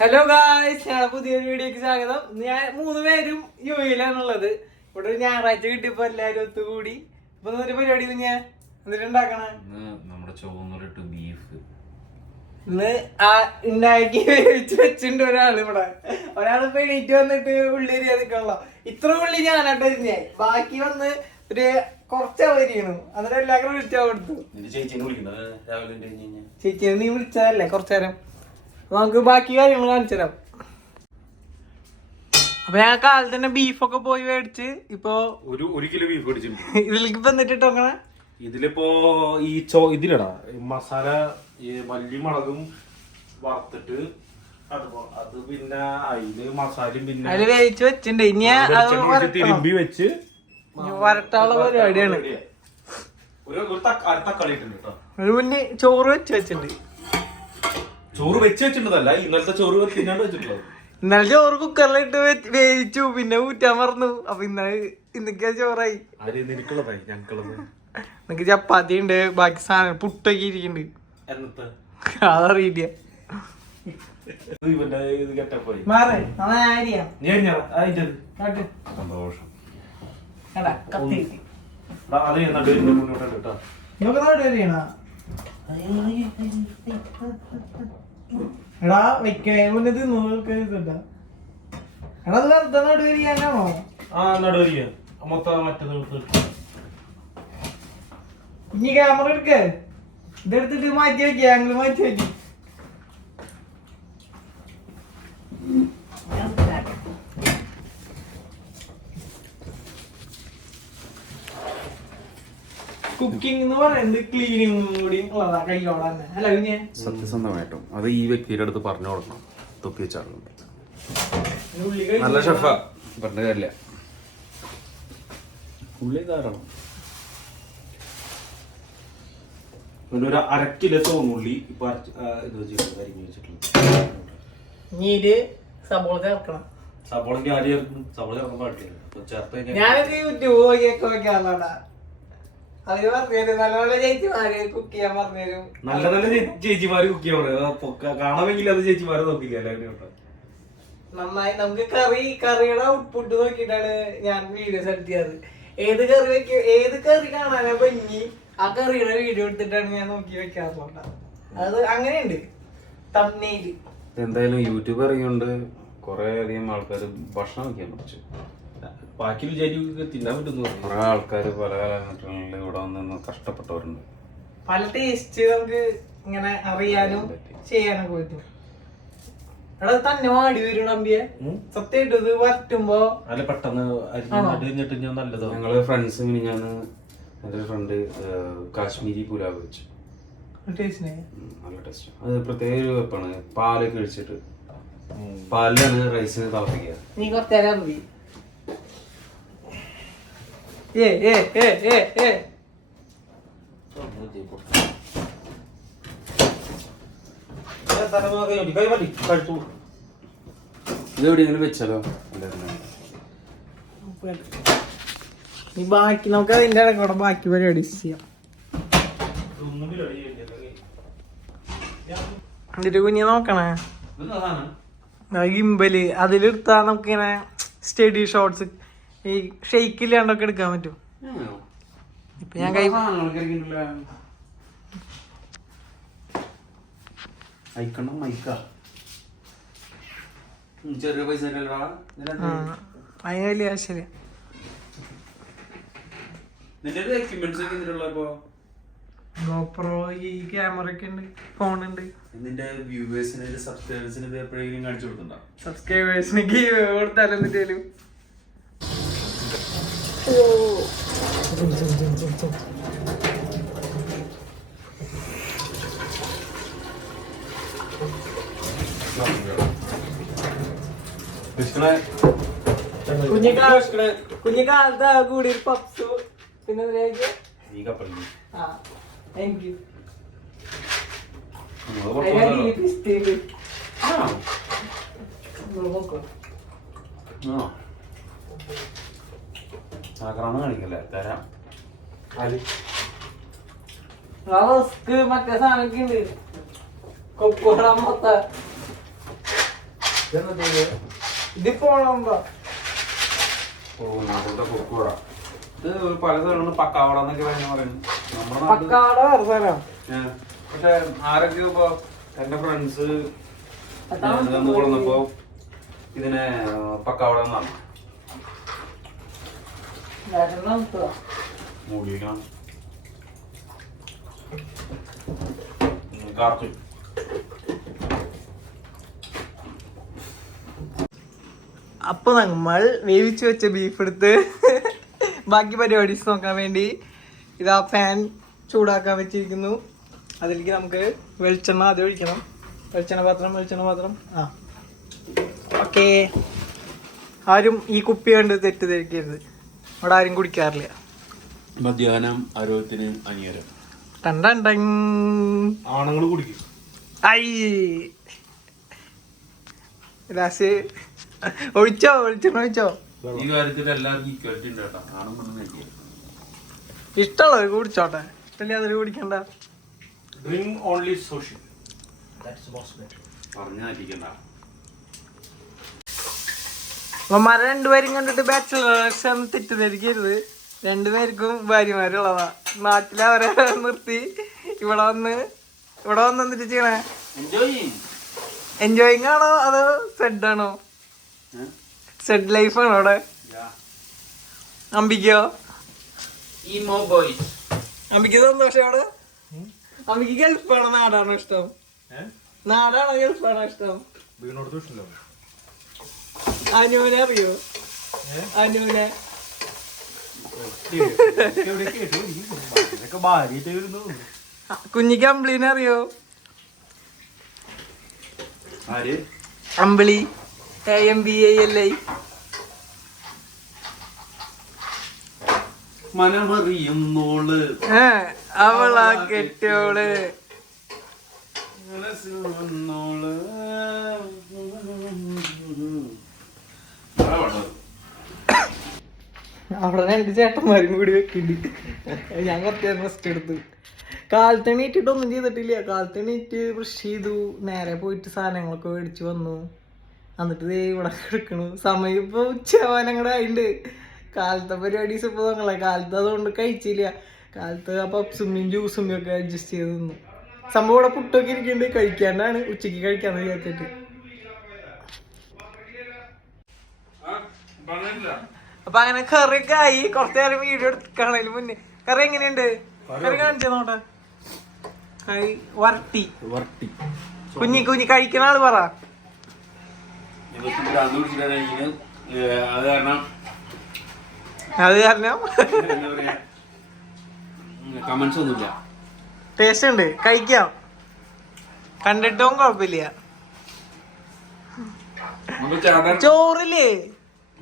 Hello guys, ഞങ്ങളെ പുതിയൊരു വീഡിയോക്ക് സ്വാഗതം. ഞാൻ 3 പേരും യുഎയിലാണുള്ളത്. ഇവിടെ ഒരു ഞായറാഴ്ച കിട്ടിയപ്പോ എല്ലാരും ഒത്തുകൂടി. ഇപ്പൊ ഒരു പരിപാടി കുഞ്ഞാ എന്നിട്ട് ഉണ്ടാക്കണ നമ്മുടെ ചോറിട്ട് ബീഫ് ഇന്ന് ഉണ്ടാക്കി വെച്ചിട്ടുണ്ട്. ഒരാള് ഇപ്പൊ എണീറ്റ് വന്നിട്ട് ഉള്ളി അരിയാതിക്കണല്ലോ. ഇത്ര ഉള്ളി ഞാനായിട്ട് അരിഞ്ഞേ, ബാക്കി വന്ന് ഒരു കുറച്ചവരിയാണ്. എന്നിട്ട് എല്ലാവരും വിളിച്ചാ കൊടുത്തു. ചേച്ചിനെ നീ വിളിച്ചതല്ലേ കുറച്ചേരം. നമുക്ക് ബാക്കി കാര്യങ്ങൾ കാണിച്ചു തരാം. അപ്പൊ ഞാൻ കാലത്ത് തന്നെ ബീഫൊക്കെ പോയി മേടിച്ച് ഇപ്പൊ ഒരു കിലോ ബീഫ് മേടിച്ചിട്ടുണ്ട്. ഇതിലേക്ക് വന്നിട്ടിട്ടോക്കണേ. ഇതിലിപ്പോ ഈ ഇതിലടാ മസാല മല്ലി മുളകും വറുത്തിട്ട് അത് പിന്നെ അതില് മസാലയും പിന്നെ അതില് വേവിച്ച് വെച്ചിട്ടുണ്ട്. ഇനി തിരുമ്പി വെച്ച് വരട്ടാനുള്ള പരിപാടിയാണ്. ഒരു തക്കാളി ഇട്ടുണ്ട് കേട്ടോ. ഒരു മുന്നേ ചോറ് വെച്ചിട്ടുണ്ട്. ചോറ് വെച്ചിട്ടുണ്ടല്ല, ഇന്നലത്തെ ചോറ് തിന്നാണ്ട് വെച്ചിട്ടുള്ളത്. ഇന്നലെ ചോറ് കുക്കറിലിട്ട് വേവിച്ചു, പിന്നെ ഊറ്റാൻ മറന്നു. അപ്പൊ ഇന്നൊക്കെ ചോറായി. നിനക്ക് ചപ്പാത്തി ഉണ്ട്, ബാക്കി സാധനം പുട്ടൊക്കെ ഇരിക്കുന്നുണ്ട്. അതറിയില്ല. എടാ വെക്കണേ മുന്നേ നോക്കണ്ട. എടാ അത് വെറുതെ നടുവരിയാനാണോ? ഇനി ക്യാമറ എടുക്ക, ഇതെടുത്തിട്ട് മാറ്റി വെക്ക, ആംഗിൾ മാറ്റി വെക്ക. കുക്കിംഗ് എന്ന് പറയുന്നത് ക്ലീനിങ് കൂടി ഉള്ളതാ, കൈയോടെ തന്നെ അല്ല പിന്നെ. സത്യസന്ധമായിട്ടും അത് ഈ വ്യക്തിയുടെ അടുത്ത് പറഞ്ഞു കൊടുക്കണം. തൊപ്പി വെച്ചാളുണ്ട്, നല്ല ഷെഫാ, പറഞ്ഞ കാര്യമില്ല. ഉള്ളി ധാരാളം, പിന്നെ ഒരു 1/2 കിലോ തോന്നുള്ളി ഇപ്പൊ ഇത് വെച്ചിട്ടുണ്ട്, അരിഞ്ഞ് വെച്ചിട്ടുള്ളത്. സബോള ചേർക്കണം. സബോളക്ക് ആര് ചേർക്കും? സബോള ചേർക്കാൻ പാടില്ല. ചേർത്ത് ഞാനൊക്കെ യൂട്യൂബ് നോക്കിയൊക്കെ വെക്കാറുണ്ടാ. അവര് പറഞ്ഞുതരും, നല്ല നല്ല ചേച്ചിമാര് കുക്ക് ചെയ്യാൻ പറഞ്ഞുതരും. നല്ല നല്ല ചേച്ചിമാര് കുക്ക് ചെയ്യാൻ കാണാമെങ്കിൽ അത് ചേച്ചിമാരെ നോക്കില്ല. എല്ലാവരും നന്നായി. നമുക്ക് കറിയുടെ ഔട്ട്പുട്ട് നോക്കിയിട്ടാണ് ഞാൻ വീഡിയോ സെലക്ട് ചെയ്യാറ്. ഏത് കറി കാണാനാ ഭംഗി, ആ കറിയുടെ വീഡിയോ എടുത്തിട്ടാണ് ഞാൻ നോക്കി വെക്കാറുണ്ട്. അത് അങ്ങനെയുണ്ട്. തമ്നെയില് എന്തായാലും യൂട്യൂബ് ഇറങ്ങിയോണ്ട് കുറെ അധികം ആൾക്കാർ ഭക്ഷണം വെക്കാൻ പഠിച്ചു. ബാക്കി വിചാരിക്കും തിന്നാൻ പറ്റുന്നു. കുറെ ആൾക്കാർ പല കാലഘട്ടങ്ങളിൽ ഇവിടെ വന്ന് കഷ്ടപ്പെട്ടവരുണ്ട്. പല ടേസ്റ്റ് നമുക്ക് ഇങ്ങനെ അറിയാനും ചെയ്യാനൊക്കെ പറ്റും. എടാ തന്നെ വാടി വരും നമ്പിയെ, സത്യമായിട്ട് ഇത് വരട്ടുമ്പോ അല്ല പെട്ടെന്ന് അരിഞ്ഞിട്ട് നല്ലത്. ഞങ്ങള് ഫ്രണ്ട്സ് ഞാൻ എൻ്റെ ഒരു ഫ്രണ്ട് കാശ്മീരി പുലാവ് വെച്ചു. നല്ല ടേസ്റ്റ്. അത് പ്രത്യേക ഒരു വെപ്പാണ്. പാലൊക്കെ ഒഴിച്ചിട്ട് പാലിലാണ് റൈസ് തിളപ്പിക്കുക. നീ കുറച്ചേരം ഇതെവിടെയെങ്കിലും വെച്ചാലോ? ബാക്കി നമുക്ക് അതിന്റെ ഇടയ്ക്കൂടെ ബാക്കി പരിപാടി ചെയ്യാം. എന്നിട്ട് കുഞ്ഞ് നോക്കണേ, ഗിംബല് അതിലെടുത്താ നമുക്കിങ്ങനെ സ്റ്റഡി ഷോട്ട്സ് ഈ ഷെയ്ക്ക് ഇല്ലാണ്ടൊക്കെ എടുക്കാൻ പറ്റും. ഇപ്പൊ ഞാൻ ചെറിയ പൈസ അതിന് വലിയ ആവശ്യമില്ല. ഗോപ്രോ, ഈ ക്യാമറ ഒക്കെ ഉണ്ട്, ഫോണുണ്ട്. സബ്സ്ക്രൈബേഴ്സിന് ഗീവ് കൊടുത്താലും എന്നിട്ടേലും കുഞ്ഞിക്കാലത്ത് കൂടി പപ്സ് പിന്നെ ആക്രമണം കാണിക്കല്ലേ തരാം. മറ്റേ സാധനമൊക്കെ ഉണ്ട്. കൊക്കോട മൊത്ത ഇതിപ്പോ ഇത് പല സ്ഥലങ്ങളും പക്കാവട എന്നൊക്കെ പറയുന്നത്. നമ്മുടെ നാട്ടിൽ പക്കാവട വേറെ സ്ഥലം. പക്ഷെ ആരൊക്കെ ഇപ്പൊ എന്റെ ഫ്രണ്ട്സ് കൊണ്ടുവന്നപ്പോ ഇതിനെ പക്കാവട എന്നാണ് മൂടിയിട്ടാണ് കാർച്ചു. അപ്പൊ നമ്മൾ വേവിച്ചു വെച്ച ബീഫ് എടുത്ത് ബാക്കി പരിപാടീസ് നോക്കാൻ വേണ്ടി ഇതാ പാൻ ചൂടാക്കാൻ വെച്ചിരിക്കുന്നു. അതിലേക്ക് നമുക്ക് വെളിച്ചെണ്ണ ആദ്യം ഒഴിക്കണം. വെളിച്ചെണ്ണ പാത്രം. ആ ഓക്കെ. ആരും ഈ കുപ്പി കണ്ട് തെറ്റിദ്ധരിക്കരുത്. അവിടെ ആരും കുടിക്കാറില്ല. മദ്യപാനം ആരോഗ്യത്തിന് അനിവാര്യം. ആണുങ്ങൾ കുടിക്കും. ഐ ലാസ്റ്റ് ഒഴിച്ചോ വെളിച്ചെണ്ണ. ഈ കാര്യത്തിൽ എല്ലാവർക്കും ഈക്വാലിറ്റി ഉണ്ട് കേട്ടോ. ആണും പെണ്ണും ഇഷ്ടമുള്ളവർ കുടിച്ചോട്ടെ, ഇഷ്ടമില്ലാതെ കുടിക്കണ്ട. Drink only social. പറഞ്ഞിരിക്കണ്ട. അമ്മമാരെ രണ്ടുപേരും കണ്ടിട്ട് ബാച്ചിലേഴ്സ് എന്ന് തെറ്റിദ്ധരിക്കരുത്. രണ്ടുപേർക്കും ഭാര്യമാരുള്ളതാ. നാട്ടിലെ അവരെ നിർത്തി ഇവിടെ വന്ന് എന്നിട്ട് ചെയ്യണേ. എൻജോയിങ് ആണോ അതോ സെഡ് ആണോ? സെഡ് ലൈഫ് ആണോ അവിടെ? അമ്പിക്കോ? അമ്പിക്ക് സന്തോഷം അവിടെ? അമ്പിക്ക് ഗൾഫാണോ നാടാണോ ഇഷ്ടം? നാടാണോ ഗൾഫാണോ ഇഷ്ടം? അനുവിനെ അറിയോ? അനുവിനെ കുഞ്ഞിക്ക് അമ്പിളിനെ അറിയോ? അമ്പിളി AMBALI. മനമറിയുന്നോള് അവളാ കെട്ടിയോള്. അവിടെ രണ്ട് ചേട്ടന്മാരും കൂടി വെക്കുന്നുണ്ട്. ഞാൻ കുറച്ച് റെസ്റ്റ് എടുത്തു. കാലത്തെണീറ്റിട്ടൊന്നും ചെയ്തിട്ടില്ല. കാലത്തെണീറ്റ് ബ്രഷ് ചെയ്തു, നേരെ പോയിട്ട് സാധനങ്ങളൊക്കെ മേടിച്ചു വന്നു. എന്നിട്ട് ഇവിടെ എടുക്കണു. സമയം ഇപ്പൊ ഉച്ചയാവാനങ്ങടെ ആയിണ്ട്. കാലത്തെ പരിപാടീസ് ഇപ്പൊ ഞങ്ങളെ കാലത്ത് അതുകൊണ്ട് കഴിച്ചില്ല. കാലത്ത് ആ പപ്സും ജ്യൂസും ഒക്കെ അഡ്ജസ്റ്റ് ചെയ്ത് തിന്നു. സംഭവം ഇവിടെ പുട്ടൊക്കെ ഇരിക്കുന്നുണ്ട്. കഴിക്കാണ്ടാണ് ഉച്ചക്ക് കഴിക്കാന്ന് വിചാരിച്ചിട്ട്. അപ്പൊ അങ്ങനെ കറിയൊക്കെ ആയി. കുറച്ചു നേരം വീഡിയോ എടുക്കണതിന് മുന്നേ കറി എങ്ങനെയുണ്ട്? കറി കാണിച്ചു നോട്ടെ. കറി വരട്ടി. കുഞ്ഞി കഴിക്കുന്ന ആള് പറ. അത് കാരണം കമന്റ്സ് ഒന്നുമില്ല. ടേസ്റ്റ് ഉണ്ട്, കഴിക്കാം. കണ്ടിട്ടും കുഴപ്പമില്ല. ചോറില്ലേ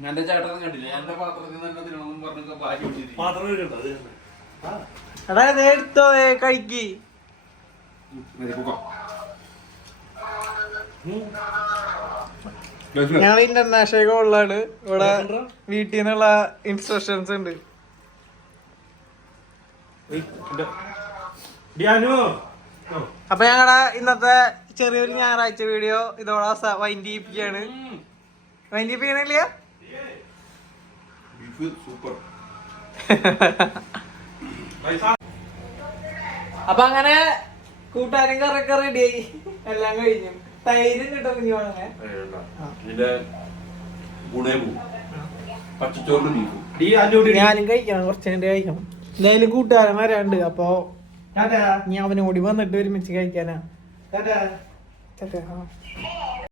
എന്റെ ചേട്ടൻ കണ്ടില്ലേ? എന്റെ പാത്രത്തിൽ തന്നെ തിന്നണമെന്ന് പറഞ്ഞു ഭാര്യ എടാ എടുത്തോ, കഴിക്ക്. ഞങ്ങൾ ഇന്റർനാഷണൽ കോളിലാണ്. ഇവിടെ വീട്ടിൽ നിന്നുള്ള ഇൻസ്ട്രക്ഷൻസ് ഉണ്ട്. അപ്പൊ ഞങ്ങളുടെ ഇന്നത്തെ ചെറിയൊരു ഞായറാഴ്ച വീഡിയോ ഇതോടെ വൈൻഡ് ചെയ്യിപ്പിക്കുകയാണ്. വൈൻഡ് ചെയ്യിപ്പിക്കണില്ല. അപ്പൊ അങ്ങനെ കൂട്ടാനും കറിയൊക്കെ റെഡിയായി. എല്ലാം കഴിഞ്ഞു. തൈരും കിട്ടും കുഞ്ഞുവാണേ. ഞാനും കഴിക്കണം, കുറച്ചു കഴിഞ്ഞിട്ട് കഴിക്കണം. എന്തായാലും കൂട്ടുകാരൻ വരാണ്ട്. അപ്പൊ ഞാൻ അവനോടി വന്നിട്ട് ഒരുമിച്ച് കഴിക്കാനാ.